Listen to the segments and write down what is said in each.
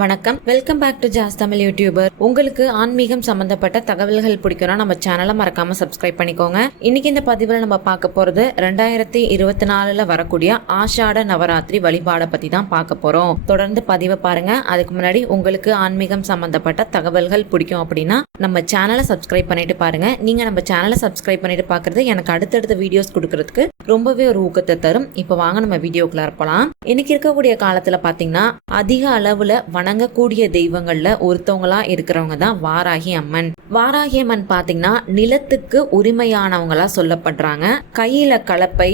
வணக்கம், welcome back to Jazz Tamil YouTuber. உங்களுக்கு ஆன்மீகம் சம்பந்தப்பட்ட தகவல்கள் பிடிக்கும்னா நம்ம சேனலை மறக்காம சப்ஸ்கிரைப் பண்ணிக்கோங்க. இன்னைக்கு இந்த பதிவில் நம்ம பார்க்க போறது 2024 வரக்கூடிய ஆஷாட நவராத்திரி வழிபாடை பத்தி தான் பார்க்க போறோம். தொடர்ந்து பதிவை பாருங்க. அதுக்கு முன்னாடி உங்களுக்கு ஆன்மீகம் சம்பந்தப்பட்ட தகவல்கள் பிடிக்கும் அப்படின்னா நம்ம சேனலை சப்ஸ்கிரைப் பண்ணிட்டு பாருங்க. நீங்க நம்ம சேனலை சப்ஸ்கிரைப் பண்ணிட்டு பாக்குறது எனக்கு அடுத்தடுத்த வீடியோஸ் கொடுக்கறதுக்கு ரொம்பவே ஒரு ஊக்கத்தை தரும். இப்போ வாங்க நம்ம வீடியோக்குள்ள போலாம். இன்னைக்கு இருக்கக்கூடிய காலத்துல பாத்தீங்கன்னா அதிக அளவுல வணங்கக்கூடிய தெய்வங்கள்ல ஒருத்தவங்களா இருக்கிறவங்க தான் வாராகி அம்மன். வாராகி அம்மன் பாத்தீங்கன்னா நிலத்துக்கு உரிமையானவங்களா சொல்லப்படுறாங்க. கையில கலப்பை,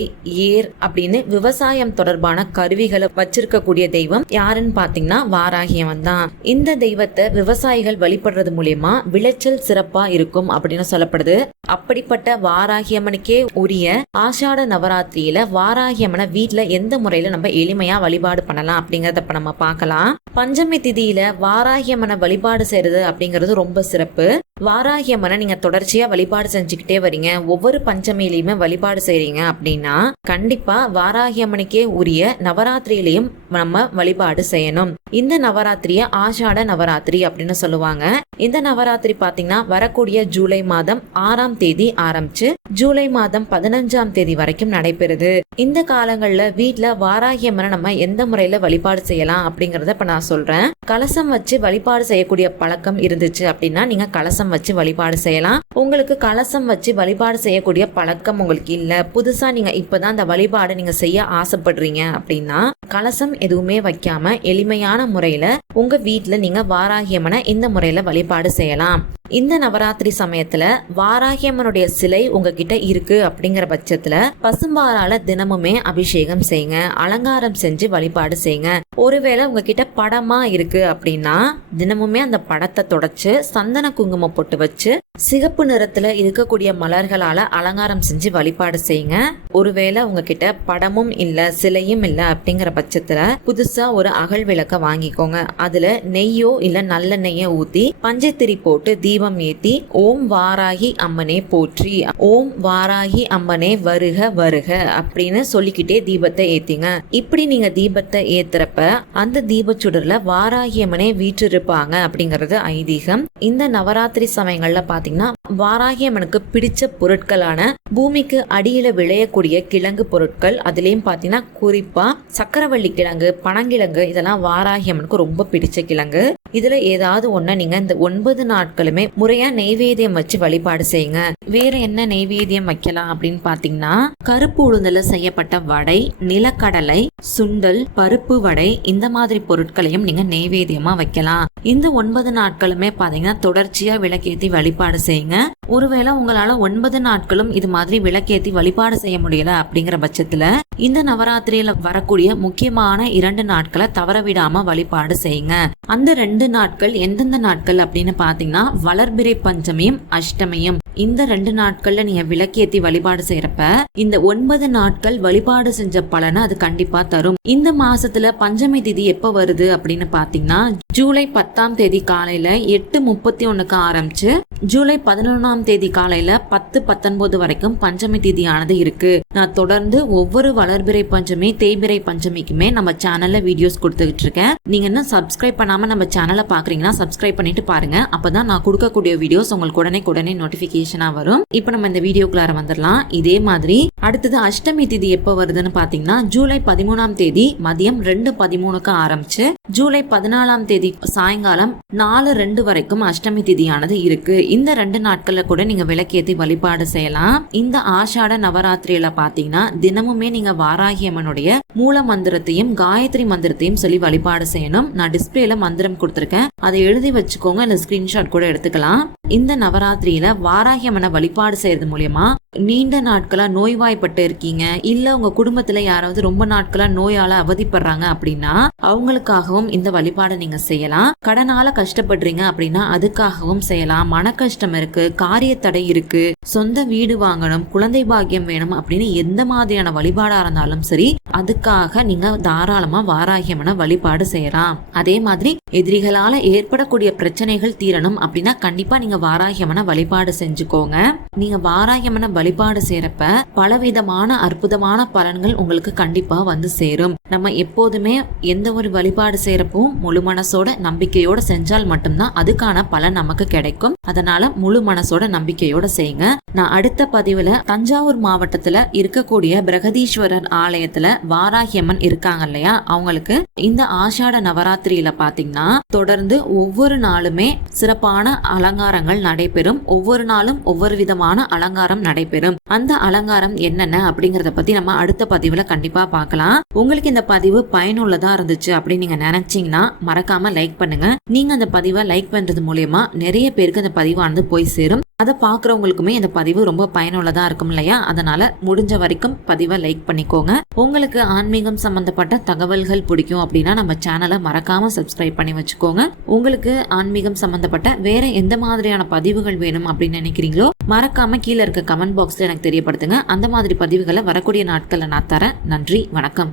ஏர் அப்படின்னு விவசாயம் தொடர்பான கருவிகளை வச்சிருக்கக்கூடிய தெய்வம் யாருன்னு பாத்தீங்கன்னா வாராகி அம்மன் தான். இந்த தெய்வத்தை விவசாயிகள் வழிபடுறது மூலியமா விளைச்சல் சிறப்பா இருக்கும் அப்படின்னு சொல்லப்படுது. அப்படிப்பட்ட வாராகி அம்மனுக்கே உரிய ஆஷாட நவராத்திரியில வாராகி அம்மனை வீட்டுல எந்த முறையில நம்ம எளிமையா வழிபாடு பண்ணலாம் அப்படிங்கறத இப்ப நம்ம பார்க்கலாம். பஞ்சமி திதியில வாராகி அம்மனை வழிபாடு செய்யறது அப்படிங்கிறது ரொம்ப சிறப்பு. வாராகி அம்மனை நீங்க தொடர்ச்சியா வழிபாடு செஞ்சுக்கிட்டே வரீங்க, ஒவ்வொரு பஞ்சமியிலையுமே வழிபாடு செய்றீங்க அப்படின்னா கண்டிப்பா வாராகி அம்மனுக்கே உரிய நவராத்திரியிலையும் நம்ம வழிபாடு செய்யணும். இந்த நவராத்திரிய ஆஷாட நவராத்திரி அப்படின்னு சொல்லுவாங்க. இந்த நவராத்திரி பாத்தீங்கன்னா வரக்கூடிய ஜூலை மாதம் 6ஆம் தேதி ஆரம்பிச்சு ஜூலை மாதம் 15ஆம் தேதி வரைக்கும் நடைபெறுது. இந்த காலங்கள்ல வீட்டுல வாராகி அம்மனை நம்ம எந்த முறையில வழிபாடு செய்யலாம் அப்படிங்கறத இப்ப நான் சொல்றேன். கலசம் வச்சு வழிபாடு செய்யக்கூடிய பழக்கம் இருந்துச்சு அப்படின்னா நீங்க கலசம் வச்சு வழிபாடு செய்யலாம். உங்களுக்கு கலசம் வச்சு வழிபாடு செய்யக்கூடிய பழக்கம் உங்களுக்கு இல்ல, புதுசா நீங்க இப்பதான் அந்த வழிபாடு நீங்க செய்ய ஆசைப்படுறீங்க அப்படின்னா கலசம் எதுவுமே வைக்காம எளிமையான முறையில உங்க வீட்டுல நீங்க வாராகி அம்மனை இந்த முறையில வழிபாடு செய்யலாம். இந்த நவராத்திரி சமயத்துல வாராகி அம்மனுடைய சிலை உங்ககிட்ட இருக்கு அப்படிங்கிற பட்சத்துல பசும்பாலால தினமுமே அபிஷேகம் செய்யுங்க, அலங்காரம் செஞ்சு வழிபாடு செய்யுங்க. ஒருவேளை உங்ககிட்ட படமா இருக்கு அப்படின்னா தினமுமே அந்த படத்தை தொடச்சு சந்தன குங்குமம் போட்டு வச்சு சிகப்பு நிறத்துல இருக்கக்கூடிய மலர்களால அலங்காரம் செஞ்சு வழிபாடு செய்யுங்க. ஒருவேளை உங்ககிட்ட படமும் இல்ல சிலையும் இல்ல அப்படிங்கிற பட்சத்துல புதுசா ஒரு அகல் விளக்க வாங்கிக்கோங்க. அதுல நெய்யோ இல்ல நல்ல நெய்ய ஊத்தி பஞ்சத்திரி போட்டு தீபம் ஏத்தி ஓம் வாராகி அம்மனே போற்றி, ஓம் வாராகி அம்மனே வருக வருக அப்படின்னு சொல்லிக்கிட்டே தீபத்தை ஏத்திங்க. இப்படி நீங்க தீபத்தை ஏத்துறப்ப அந்த தீபச்சுடர்ல வாராகி அம்மனே வீற்றிருப்பாங்க அப்படிங்கறது ஐதீகம். இந்த நவராத்திரி சமயங்கள்ல பாத்தீங்கன்னா வாராகி அம்மனுக்கு பிடிச்ச பொருட்களான பூமிக்கு அடியில விளையக்கூடிய கிழங்கு பொருட்கள், அதுலயும் பாத்தீங்கன்னா குறிப்பா சக்கரவள்ளி கிழங்கு, பனங்கிழங்கு இதெல்லாம் வாராகி அம்மனுக்கு ரொம்ப பிடிச்ச கிழங்கு. இதுல ஏதாவது ஒண்ண நீங்க இந்த 9 நாட்களுமே முறையா நெய்வேத்தியம் வச்சு வழிபாடு செய்யுங்க. வேற என்ன நெய்வேத்தியம் வைக்கலாம் அப்படின்னு பாத்தீங்கன்னா கருப்பு உளுந்துல செய்யப்பட்ட வடை, நிலக்கடலை, சுண்டல், பருப்பு வடை இந்த மாதிரி பொருட்களையும் நீங்க நெய்வேத்தியமா வைக்கலாம். இந்த 9 நாட்களுமே பாத்தீங்கன்னா தொடர்ச்சியா விளக்கேத்தி வழிபாடு செய்யுங்க. ஒருவேளை உங்களால 9 நாட்களும் இது மாதிரி விளக்கேத்தி வழிபாடு செய்ய முடியல அப்படிங்கிற பட்சத்துல இந்த நவராத்திரியில வரக்கூடிய முக்கியமான 2 நாட்களை தவறவிடாம வழிபாடு செய்யுங்க. அந்த 2 நாட்கள் எந்தெந்த நாட்கள் அப்படின்னு பாத்தீங்கன்னா வளர்பிறை பஞ்சமியும் அஷ்டமியும். இந்த 2 நாட்கள்ல நீங்க விளக்கேத்தி வழிபாடு செய்யறப்ப இந்த 9 நாட்கள் வழிபாடு செஞ்ச பலனை அது கண்டிப்பா தரும். இந்த மாசத்துல பஞ்சமி திதி எப்ப வருது அப்படின்னு பாத்தீங்கன்னா ஜூலை 10ஆம் தேதி காலையில 8:31 ஆரம்பிச்சு ஜூலை 11ஆம் தேதி காலையில 10:19 வரைக்கும் பஞ்சமி திதியானது இருக்கு. நான் தொடர்ந்து ஒவ்வொரு வளர்பிறை பஞ்சமி, தேய்பிறை பஞ்சமிக்குமே நம்ம சேனல்ல வீடியோஸ் கொடுத்துக்கிட்டு இருக்கேன். நீங்க இன்னும் சப்ஸ்கிரைப் பண்ணாம நம்ம சேனலை பாக்குறீங்கன்னா சப்ஸ்கிரைப் பண்ணிட்டு பாருங்க. அப்பதான் நான் கொடுக்கக்கூடிய வீடியோஸ் உங்களுக்கு உடனே நோட்டிபிகேஷனா வரும். இப்ப நம்ம இந்த வீடியோக்குள்ளார வந்துடலாம். இதே மாதிரி அடுத்தது அஷ்டமி திதி எப்ப வருதுன்னு பாத்தீங்கன்னா ஜூலை 13ஆம் தேதி மதியம் 2:13 ஆரம்பிச்சு ஜூலை 14ஆம் தேதி சாயங்காலம் 4:02 வரைக்கும் அஷ்டமி திதியானது இருக்கு. இந்த 2 நாட்கள்ல கூட நீங்க விளக்கேத்தி வழிபாடு செய்யலாம். இந்த ஆஷாட நவராத்திரியில பாத்தீங்கன்னா தினமுமே நீங்க வாராகி அம்மனுடைய மூல மந்திரத்தையும் காயத்ரி மந்திரத்தையும் சொல்லி வழிபாடு செய்யணும். நான் டிஸ்பிளேல மந்திரம் கொடுத்திருக்கேன், அதை எழுதி வச்சுக்கோங்க, இல்ல ஸ்கிரீன்ஷாட் கூட எடுத்துக்கலாம். இந்த நவராத்திரியில வாராகி அம்மனை வழிபாடு செய்யறது மூலியமா நீண்ட நாட்களா நோய்வாய்ப்பட்டு இருக்கீங்க, இல்ல உங்க குடும்பத்துல யாராவது ரொம்ப நாட்களா நோயால அவதிப்படுறாங்க அப்படின்னா அவங்களுக்காகவும் இந்த வழிபாடு நீங்க செய்யலாம். கடனால கஷ்டப்படுறீங்க அப்படின்னா அதுக்காகவும் செய்யலாம். மன கஷ்டம் இருக்கு, காரிய தடை இருக்கு, சொந்த வீடு வாங்கணும், குழந்தை பாக்கியம் வேணும் அப்படின்னு எந்த மாதிரியான வழிபாடா இருந்தாலும் சரி அதுக்காக நீங்க தாராளமா வாராகி அம்மனை வழிபாடு செய்யலாம். அதே மாதிரி எதிரிகளால ஏற்படக்கூடிய பிரச்சனைகள் தீரணும் அப்படின்னா கண்டிப்பா நீங்க வாராகி அம்மனை வழிபாடு செஞ்சுக்கோங்க. நீங்க வாராகி அம்மனை வழிபாடு செய்யறப்ப பலவிதமான அற்புதமான பலன்கள் உங்களுக்கு கண்டிப்பா வந்து சேரும். நம்ம எப்போதுமே எந்த ஒரு வழிபாடு செய்யறப்போ முழு மனசோட நம்பிக்கையோட செஞ்சால் மட்டும்தான் அதுக்கான பலன் நமக்கு கிடைக்கும். அதனால முழு மனசோட நம்பிக்கையோட செய்யுங்க. நான் அடுத்த பதிவுல தஞ்சாவூர் மாவட்டத்துல இருக்கக்கூடிய பிரகதீஸ்வரர் ஆலயத்துல வாராகி அம்மன் இருக்காங்க இல்லையா, அவங்களுக்கு இந்த ஆஷாட நவராத்திரியில பாத்தீங்கன்னா தொடர்ந்து ஒவ்வொரு நாளுமே சிறப்பான அலங்காரங்கள் நடைபெறும். ஒவ்வொரு நாளும் ஒவ்வொரு விதமான அலங்காரம் நடைபெறும். அந்த அலங்காரம் என்னென்ன அப்படிங்கறத பத்தி நம்ம அடுத்த பதிவுல கண்டிப்பா பார்க்கலாம். உங்களுக்கு இந்த பதிவு பயனுள்ளதா இருந்துச்சு அப்படின்னு நீங்க நினைச்சீங்கன்னா மறக்காம லைக் பண்ணுங்க. நீங்க அந்த பதிவை லைக் பண்றது மூலியமா நிறைய பேருக்கு அந்த பதிவானது போய் சேரும். அதை பாக்குறவங்களுக்குமே இந்த பதிவு ரொம்ப பயனுள்ளதா இருக்கும் இல்லையா, அதனால முடிஞ்ச வரைக்கும் பதிவை லைக் பண்ணிக்கோங்க. உங்களுக்கு ஆன்மீகம் சம்பந்தப்பட்ட தகவல்கள் பிடிக்கும் அப்படின்னா நம்ம சேனலை மறக்காம சப்ஸ்கிரைப் பண்ணி வச்சுக்கோங்க. உங்களுக்கு ஆன்மீகம் சம்பந்தப்பட்ட வேற எந்த மாதிரியான பதிவுகள் வேணும் அப்படின்னு நினைக்கிறீங்களோ மறக்காம கீழே இருக்க கமெண்ட் பாக்ஸ்ல எனக்கு தெரியப்படுத்துங்க. அந்த மாதிரி பதிவுகளை வரக்கூடிய நாட்கள்ல நான் தரேன். நன்றி, வணக்கம்.